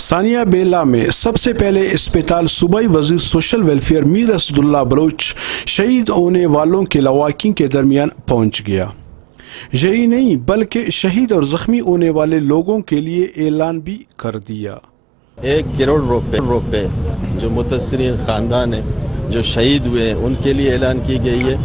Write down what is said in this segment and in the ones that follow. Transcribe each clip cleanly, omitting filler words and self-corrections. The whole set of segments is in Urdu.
ثانیہ بیلا میں سب سے پہلے اسپتال صوبائی وزیر سوشل ویلفیئر میر اسداللہ بلوچ شہید ہونے والوں کے لواحقین کے درمیان پہنچ گیا۔ یہی نہیں بلکہ شہید اور زخمی ہونے والے لوگوں کے لیے اعلان بھی کر دیا۔ 1 کروڑ روپے جو متاثرین خاندان ہیں جو شہید ہوئے ہیں ان کے لیے اعلان کی گئی ہے،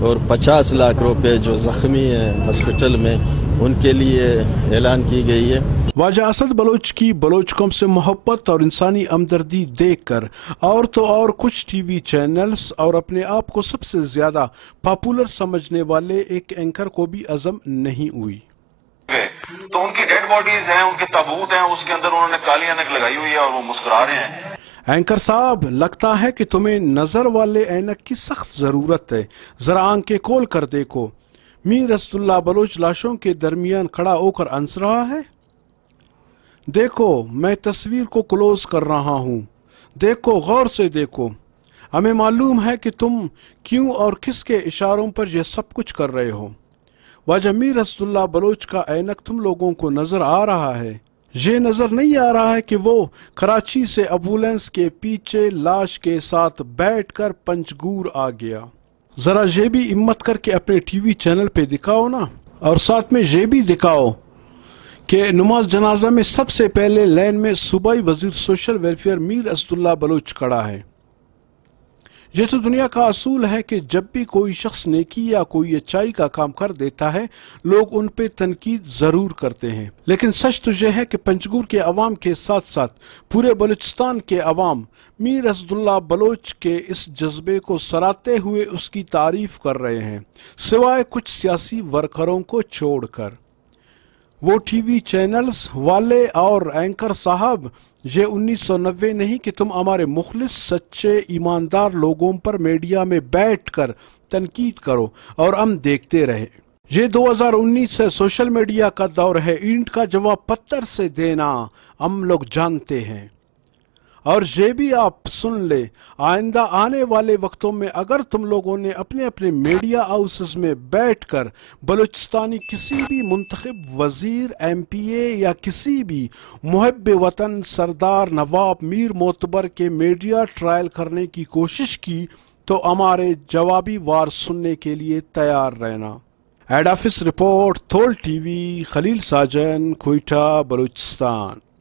اور 50 لاکھ روپے جو زخمی ہیں ہاسپٹل میں ان کے لیے اعلان کی گئی ہے۔ واجہ اسد بلوچ کی بلوچ قوم سے محبت اور انسانی ہمدردی دیکھ کر اور تو اور کچھ ٹی وی چینلز اور اپنے آپ کو سب سے زیادہ پاپولر سمجھنے والے ایک اینکر کو بھی عزم نہیں ہوئی۔ تو ان کی ڈیڈ باڈیز ہیں، ان کے تابوت ہیں، اس کے اندر انہوں نے کالی اینک لگائی ہوئی ہے اور وہ مسکرا رہے ہیں۔ اینکر صاحب، لگتا ہے کہ تمہیں نظر والے اینک کی سخت ضرورت ہے، ذرا آنکھیں کھول کر دیکھو۔ میر اسداللہ بلوچ لاشوں کے درمیان کھڑا ہو کر ہنس رہا ہے۔ دیکھو، میں تصویر کو کلوز کر رہا ہوں، دیکھو، غور سے دیکھو۔ ہمیں معلوم ہے کہ تم کیوں اور کس کے اشاروں پر یہ سب کچھ کر رہے ہو۔ واجہ میر اسداللہ بلوچ کا اینک تم لوگوں کو نظر آ رہا ہے۔ یہ نظر نہیں آ رہا ہے کہ وہ کراچی سے ایمبولینس کے پیچھے لاش کے ساتھ بیٹھ کر پنجگور آ گیا۔ ذرا یہ بھی ہمت کر کے اپنے ٹی وی چینل پہ دکھاؤ نا، اور ساتھ میں یہ بھی دکھاؤ کہ نماز جنازہ میں سب سے پہلے لین میں صوبائی وزیر سوشل ویلفیئر میر اسداللہ بلوچ کھڑا ہے۔ یہ تو دنیا کا اصول ہے کہ جب بھی کوئی شخص نیکی یا کوئی اچائی کا کام کر دیتا ہے لوگ ان پہ تنقید ضرور کرتے ہیں، لیکن سچ تو یہ ہے کہ پنجگور کے عوام کے ساتھ ساتھ پورے بلوچستان کے عوام میر اسداللہ بلوچ کے اس جذبے کو سراہتے ہوئے اس کی تعریف کر رہے ہیں، سوائے کچھ سیاسی ورکروں کو چھوڑ کر۔ وہ ٹی وی چینلز والے اور اینکر صاحب، یہ 1990 نہیں کہ تم ہمارے مخلص سچے ایماندار لوگوں پر میڈیا میں بیٹھ کر تنقید کرو اور ہم دیکھتے رہے۔ یہ 2019 سے سوشل میڈیا کا دور ہے، اینٹ کا جواب پتھر سے دینا ہم لوگ جانتے ہیں۔ اور یہ بھی آپ سن لے، آئندہ آنے والے وقتوں میں اگر تم لوگوں نے اپنے اپنے میڈیا ہاؤسز میں بیٹھ کر بلوچستانی کسی بھی منتخب وزیر، ایم پی اے یا کسی بھی محب وطن سردار نواب میر معتبر کے میڈیا ٹرائل کرنے کی کوشش کی تو ہمارے جوابی وار سننے کے لیے تیار رہنا۔ Head office report, تھول T V, خلیل ساجن، کوئٹہ، بلوچستان۔